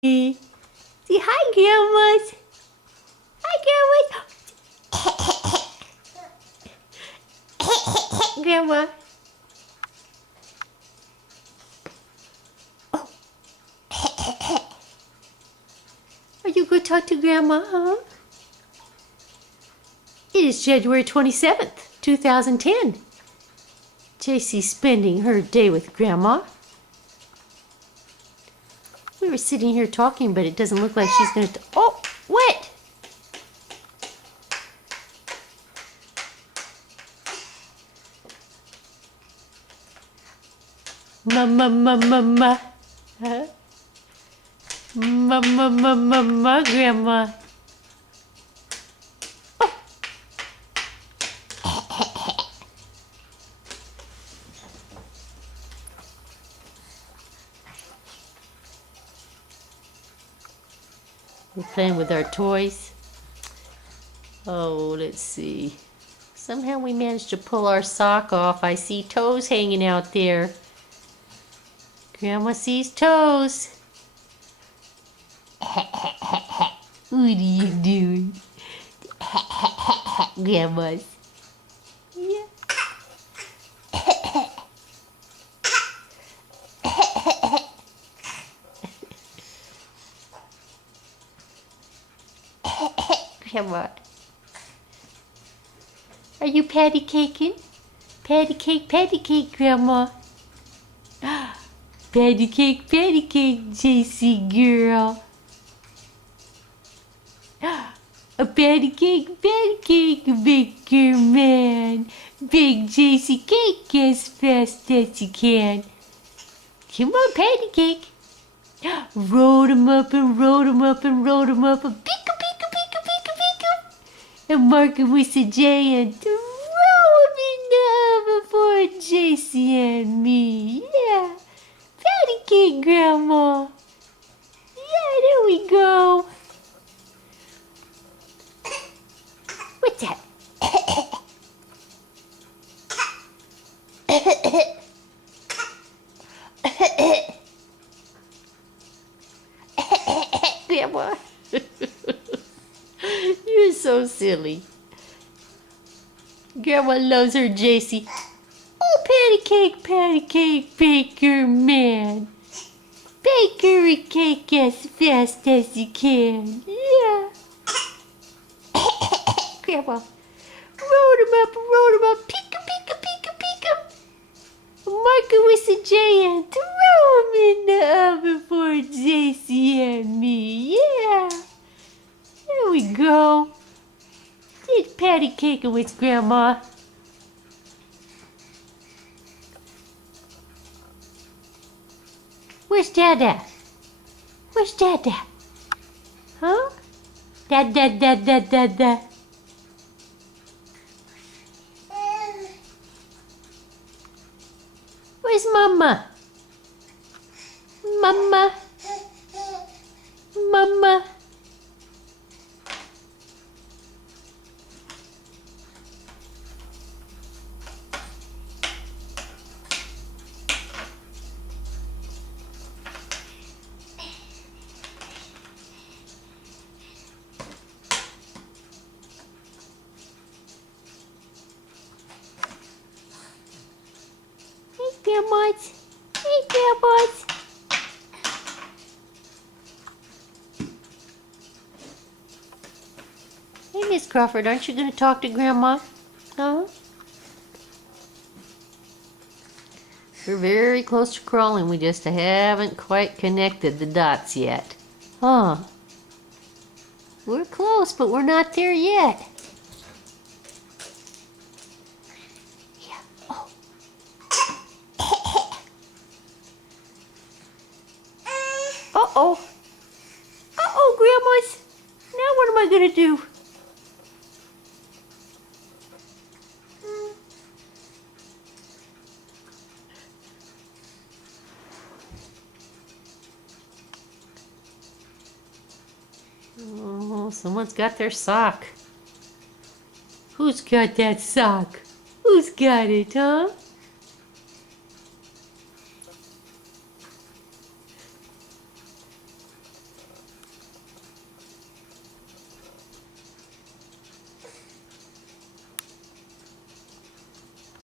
Say hi, Grandmas. Hi, Grandmas. Grandma. Oh. Are you going to talk to Grandma, huh? It is January 27th, 2010. Jaycee's spending her day with Grandma. We were sitting here talking, but it doesn't look like she's going to... Oh, what? Ma. Huh? Ma, Grandma. We're playing with our toys. Oh, let's see. Somehow we managed to pull our sock off. I see toes hanging out there. Grandma sees toes. What are you doing? Grandma's. Yeah. Grandma. Are you patty caking? Patty cake, Grandma. Patty cake, Jaycee girl. A patty cake, baker man. Bake Jaycee cake as fast as you can. Come on, patty cake. Roll 'em up and roll 'em up and roll 'em up. And pika. And mark 'em with a J and throw 'em in the oven for Jaycee and me. Yeah. Patty cake, Grandma. Yeah, there we go. What's that? Grandma. You're so silly. Grandma loves her Jaycee. Oh, patty cake, baker man. Bakery cake as fast as you can. Yeah. Grandma. Roll 'em up. Pika. Mark it with a J and throw 'em in the oven for Jaycee and me. Yeah. There we go. It's patty caking with Grandma. Where's Dad at? Where's Dad at? Huh? Dad. Where's Mama? Mama. Hey, Grandmas. Hey, Miss Crawford, aren't you going to talk to Grandma? Huh? We're very close to crawling. We just haven't quite connected the dots yet. Huh? We're close, but we're not there yet. Uh-oh, Grandma's. Now what am I going to do? Oh, someone's got their sock. Who's got that sock? Who's got it, huh?